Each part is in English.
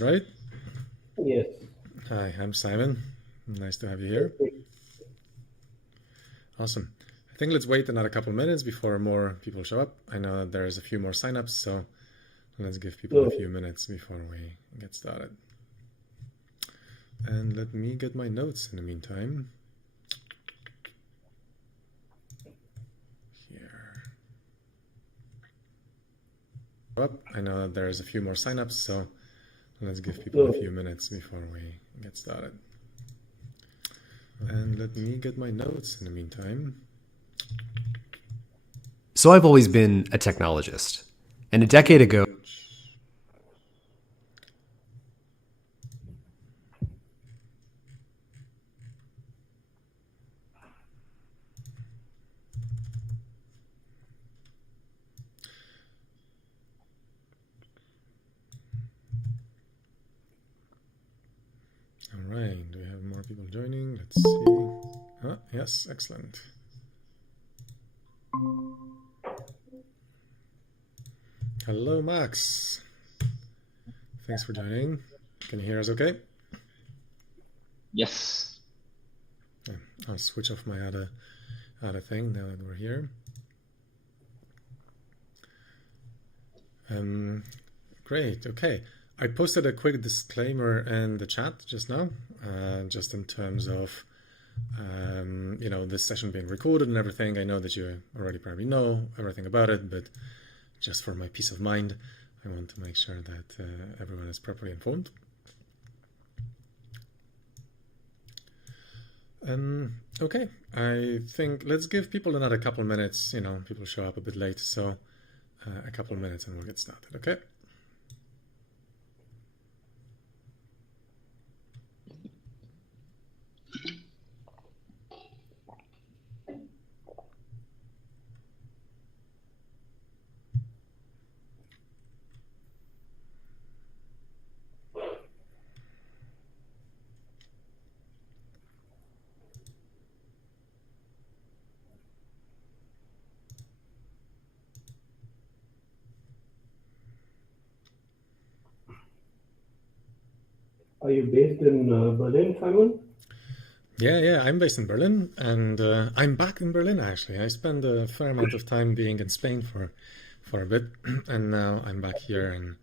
Right? Yes. Hi, I'm Simon. Nice to have you here. Awesome. I think let's wait another couple minutes before more people show up. I know there's a few more signups, so let's give people a few minutes before we get started. And let me get my notes in the meantime. Here. I know there's a few more signups, so let's give people a few minutes before we get started. And let me get my notes in the meantime. So I've always been a technologist. And a decade ago, All right, do we have more people joining? Let's see. Yes, excellent. Hello, Max. Thanks for joining. Can you hear us okay? Yes. I'll switch off my other thing now that we're here. Great, okay. I posted a quick disclaimer in the chat just now, just in terms of this session being recorded and everything. I know that you already probably know everything about it, but just for my peace of mind, I want to make sure that everyone is properly informed. Okay, I think let's give people another couple of minutes. People show up a bit late, so a couple of minutes and we'll get started, okay? Are you based in Berlin, Simon? Yeah, I'm based in Berlin, and I'm back in Berlin, actually. I spent a fair amount of time being in Spain for a bit, and now I'm back here and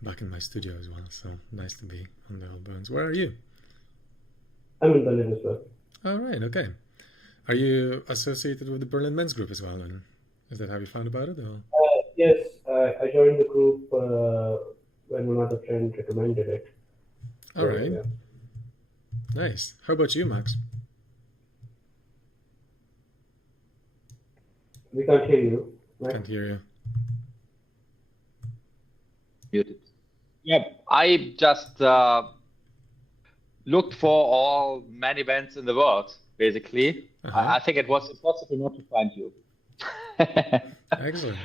back in my studio as well, so nice to be on the old bones. Where are you? I'm in Berlin as well. All right, okay. Are you associated with the Berlin Men's Group as well, and is that how you found about it? Or? Yes, I joined the group when one other friend recommended it. All right. Yeah. Nice. How about you, Max? We can't hear you. Right? Can't hear you. Muted. Yep. I just looked for all men events in the world, basically. I think it was impossible not to find you. Excellent.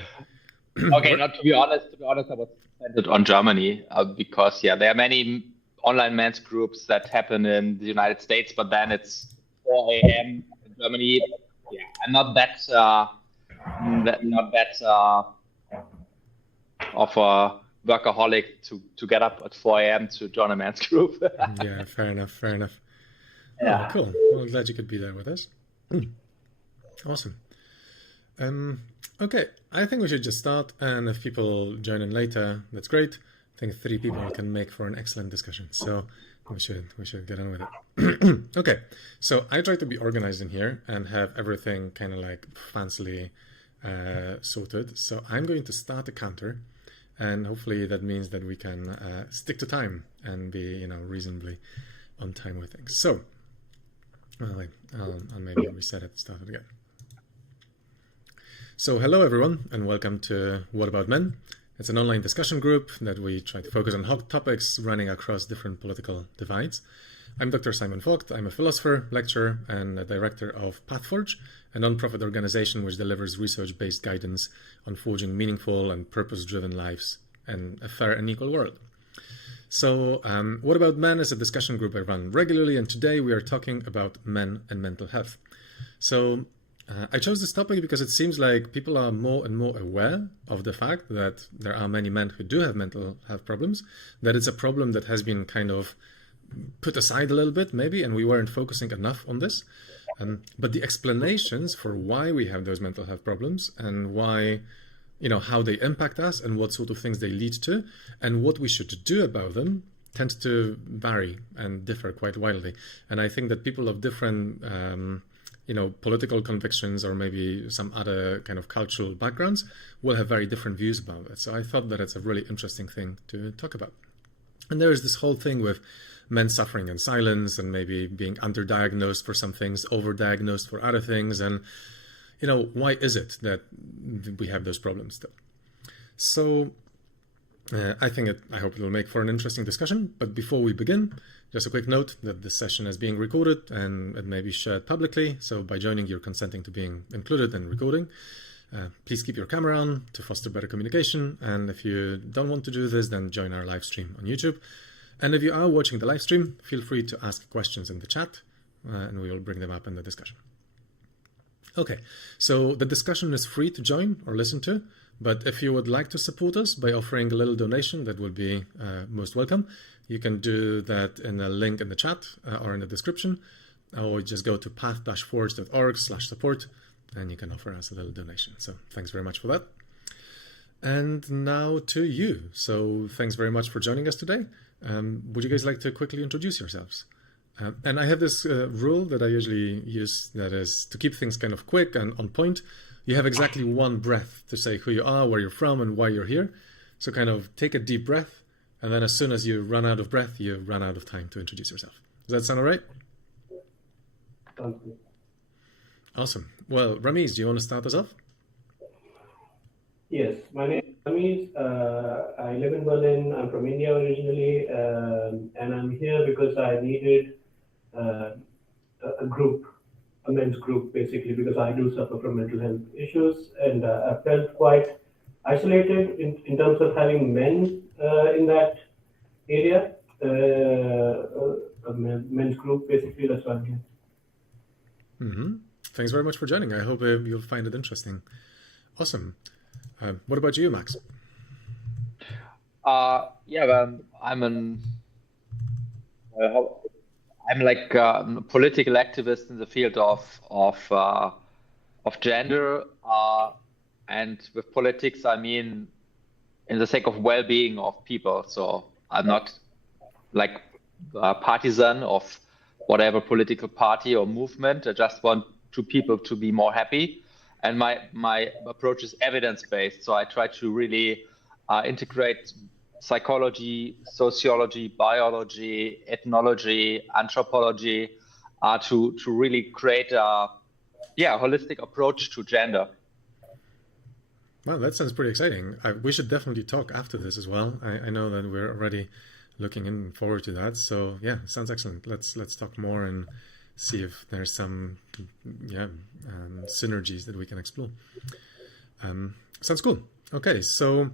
Okay, not to be honest, I was centered on Germany because there are many online men's groups that happen in the United States, but then it's 4 a.m. in Germany. Yeah, I'm not that of a workaholic to get up at 4 a.m. to join a men's group. Yeah, fair enough. Yeah. Oh, cool. Well, glad you could be there with us. Awesome. Okay, I think we should just start, and if people join in later, that's great. I think 3 people can make for an excellent discussion, so we should get on with it. Okay, so I try to be organized in here and have everything kind of like fancily sorted. So I'm going to start a counter, and hopefully that means that we can stick to time and be reasonably on time with things. So I'll maybe reset it, start it again. So hello everyone, and welcome to What About Men? It's an online discussion group that we try to focus on hot topics running across different political divides. I'm Dr. Simon Vogt. I'm a philosopher, lecturer, and a director of Pathforge, a non-profit organization which delivers research-based guidance on forging meaningful and purpose-driven lives and a fair and equal world. So What About Men is a discussion group I run regularly, and today we are talking about men and mental health. So I chose this topic because it seems like people are more and more aware of the fact that there are many men who do have mental health problems, that it's a problem that has been kind of put aside a little bit maybe, and we weren't focusing enough on this. But the explanations for why we have those mental health problems and why, how they impact us and what sort of things they lead to and what we should do about them tend to vary and differ quite widely. And I think that people of different political convictions or maybe some other kind of cultural backgrounds will have very different views about it. So I thought that it's a really interesting thing to talk about. And there is this whole thing with men suffering in silence and maybe being underdiagnosed for some things, overdiagnosed for other things. And, why is it that we have those problems still? So I hope it will make for an interesting discussion. But before we begin, just a quick note that this session is being recorded and it may be shared publicly. So by joining, you're consenting to being included in recording. Please keep your camera on to foster better communication. And if you don't want to do this, then join our live stream on YouTube. And if you are watching the live stream, feel free to ask questions in the chat and we will bring them up in the discussion. Okay, so the discussion is free to join or listen to. But if you would like to support us by offering a little donation, that would be most welcome. You can do that in a link in the chat or in the description, or just go to path-forge.org/support and you can offer us a little donation. So thanks very much for that. And now to you. So thanks very much for joining us today. Would you guys like to quickly introduce yourselves? And I have this rule that I usually use, that is to keep things kind of quick and on point. You have exactly one breath to say who you are, where you're from, and why you're here. So kind of take a deep breath, and then as soon as you run out of breath, you run out of time to introduce yourself. Does that sound all right? Awesome. Well, Ramiz, do you want to start us off? Yes, my name is Ramiz. I live in Berlin. I'm from India originally, and I'm here because I needed a men's group, basically, because I do suffer from mental health issues, and I felt quite isolated in terms of having men in that area. A men's group, basically, that's what I'm here. Mm-hmm. Thanks very much for joining. I hope you'll find it interesting. Awesome. What about you, Max? I'm like a political activist in the field of gender, and with politics, I mean, in the sake of well-being of people. So I'm not like a partisan of whatever political party or movement. I just want people to be more happy. And my approach is evidence-based. So I try to really integrate psychology, sociology, biology, ethnology, anthropology to really create a holistic approach to gender. Wow, that sounds pretty exciting. We should definitely talk after this as well. I know that we're already looking forward to that. So yeah, sounds excellent. Let's talk more and see if there's some synergies that we can explore. Sounds cool. Okay, so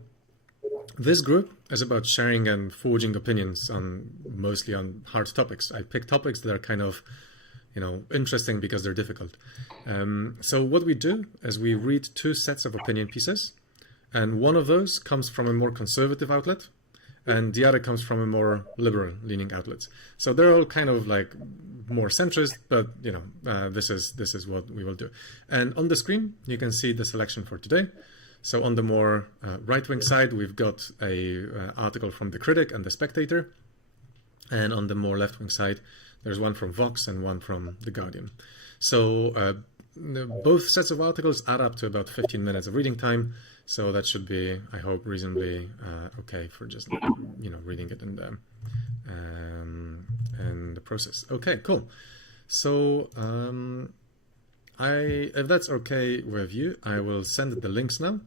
this group is about sharing and forging opinions mostly on hard topics. I pick topics that are kind of interesting because they're difficult. So what we do is we read two sets of opinion pieces, and one of those comes from a more conservative outlet and the other comes from a more liberal leaning outlet. So they're all kind of like more centrist, but this is what we will do. And on the screen you can see the selection for today. So on the more right-wing side, we've got a article from The Critic and The Spectator. And on the more left-wing side, there's one from Vox and one from The Guardian. So both sets of articles add up to about 15 minutes of reading time. So that should be, I hope, reasonably okay for just reading it in the process. Okay, cool. So if that's okay with you, I will send the links now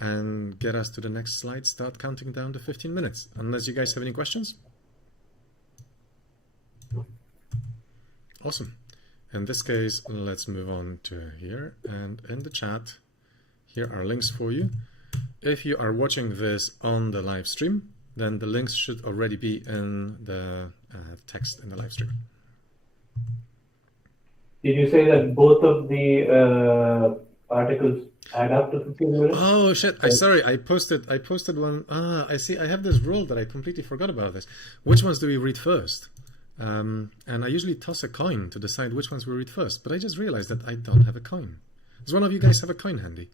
and get us to the next slide. Start counting down to 15 minutes. Unless you guys have any questions. Awesome. In this case, let's move on to here, and in the chat, here are links for you. If you are watching this on the live stream, then the links should already be in the text in the live stream. Did you say that both of the articles add up to 15 minutes? Oh shit! I posted one. I see. I have this rule that I completely forgot about this. Which ones do we read first? And I usually toss a coin to decide which ones we read first. But I just realized that I don't have a coin. Does one of you guys have a coin handy?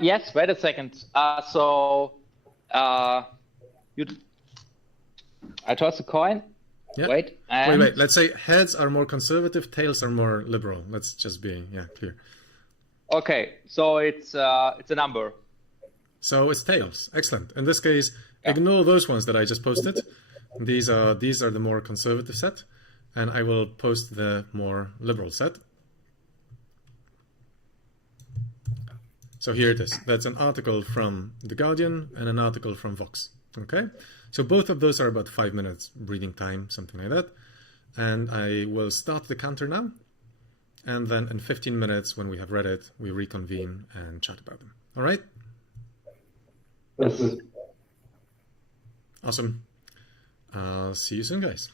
Yes. Wait a second. I toss a coin. Yeah. Wait. And... Wait. Let's say heads are more conservative, tails are more liberal. Let's just be clear. Okay. So it's a number. So it's tails. Excellent. In this case, ignore those ones that I just posted. These are the more conservative set, and I will post the more liberal set. So here it is. That's an article from The Guardian and an article from Vox. Okay, so both of those are about 5 minutes reading time, something like that. And I will start the counter now. And then in 15 minutes, when we have read it, we reconvene and chat about them. All right? That's good. Awesome. See you soon, guys.